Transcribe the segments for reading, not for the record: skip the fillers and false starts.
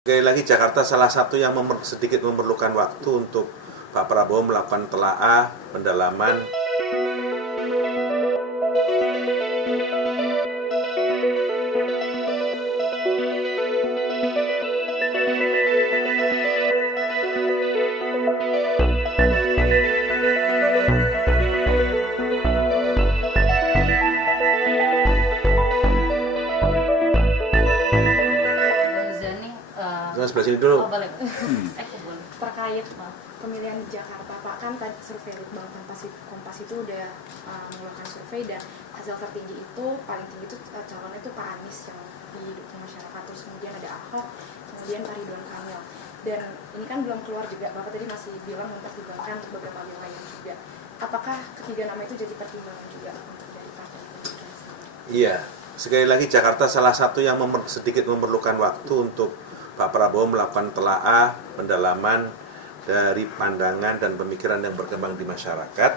Sekali lagi Jakarta salah satu yang sedikit memerlukan waktu untuk Pak Prabowo melakukan telaah, pendalaman. Sebelah sini dulu. Boleh. Terkait pemilihan di Jakarta, Pak, kan tadi survei Litbang Kompas itu udah mengeluarkan survei dan hasil tertinggi itu paling tinggi itu calonnya itu Pak Anies yang didukung masyarakat, terus kemudian ada Ahok, kemudian Pak Ridwan Kamil, dan ini kan belum keluar juga, Bapak tadi masih bilang mempertimbangkan untuk beberapa wilayah juga. Apakah ketiga nama itu jadi pertimbangan juga untuk dari partai? Iya, sekali lagi Jakarta salah satu yang sedikit memerlukan waktu untuk Pak Prabowo melakukan telaah, pendalaman dari pandangan dan pemikiran yang berkembang di masyarakat,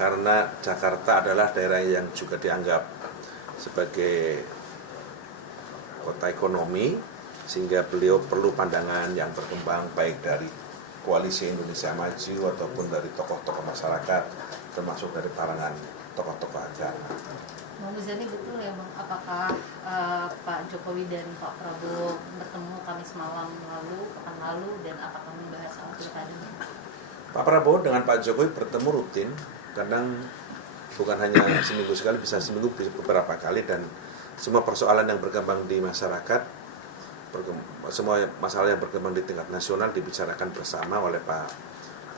karena Jakarta adalah daerah yang juga dianggap sebagai kota ekonomi, sehingga beliau perlu pandangan yang berkembang baik dari Koalisi Indonesia Maju ataupun dari tokoh-tokoh masyarakat, termasuk dari kalangan tokoh-tokoh agama. Bang Muzani, betul ya Bang, apakah Pak Jokowi dan Pak Prabowo bertemu Kamis malam lalu, pekan lalu, dan apakah membahas soal pilkada? Pak Prabowo dengan Pak Jokowi bertemu rutin, kadang bukan hanya seminggu sekali, bisa seminggu beberapa kali, dan semua persoalan yang berkembang di masyarakat, semua masalah yang berkembang di tingkat nasional dibicarakan bersama oleh Pak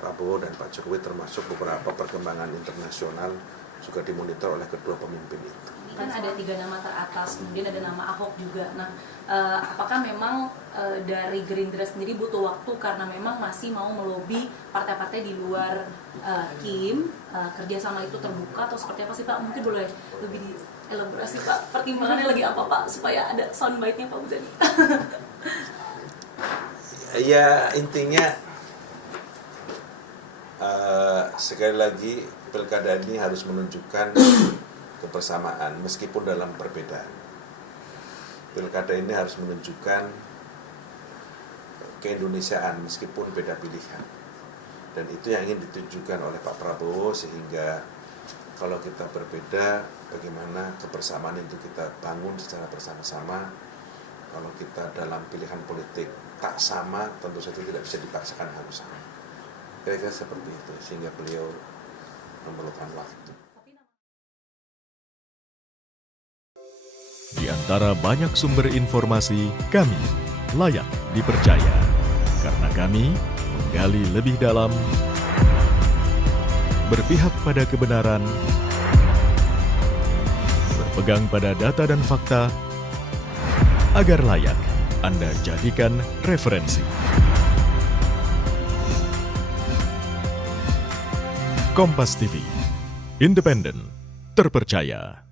Prabowo dan Pak Jokowi, termasuk beberapa perkembangan internasional juga dimonitor oleh kedua pemimpin itu. Kan ada 3 nama teratas, kemudian ada nama Ahok juga. Nah, apakah memang dari Gerindra sendiri butuh waktu karena memang masih mau melobi partai-partai di luar Kim, kerjasama itu terbuka atau seperti apa sih Pak? Mungkin boleh lebih dielaborasi Pak, pertimbangannya lagi apa Pak supaya ada soundbite-nya Pak Muzani? Ya, intinya sekali lagi pilkada ini harus menunjukkan kebersamaan meskipun dalam perbedaan. Pilkada ini harus menunjukkan keindonesiaan meskipun beda pilihan. Dan itu yang ingin ditunjukkan oleh Pak Prabowo, sehingga kalau kita berbeda, bagaimana kebersamaan itu kita bangun secara bersama-sama. Kalau kita dalam pilihan politik tak sama, tentu saja tidak bisa dipaksakan harus sama. Kira-kira seperti itu, sehingga beliau memerlukan waktu. Di antara banyak sumber informasi, kami layak dipercaya. Karena kami menggali lebih dalam, berpihak pada kebenaran, berpegang pada data dan fakta, agar layak Anda jadikan referensi. Kompas TV, independen, terpercaya.